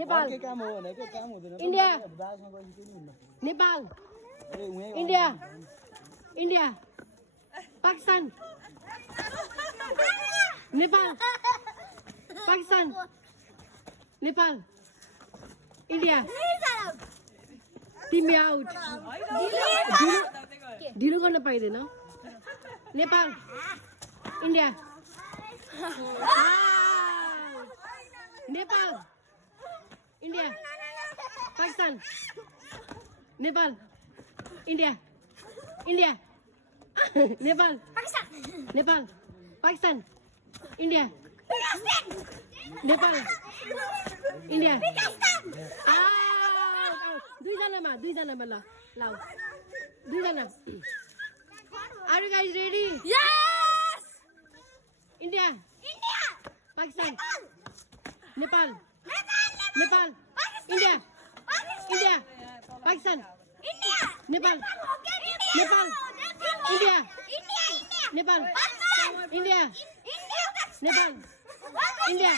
नेपाल के काम हो भनेको काम हुँदैन इन्डिया दाजमा गएपछि केही हुन्न नेपाल ए उही India India Pakistan Nepal Pakistan Nepal India team out ढिलो गर्न पाइँदैन Nepal India Nepal India Pakistan Nepal India India Nepal Nepal Pakistan India Nepal India दुईजनामा ल लाउ दुईजना are you guys ready India Pakistan Nepal Nepal India India Pakistan Nepal Nepal India Nepal India Nepal India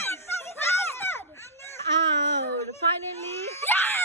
finally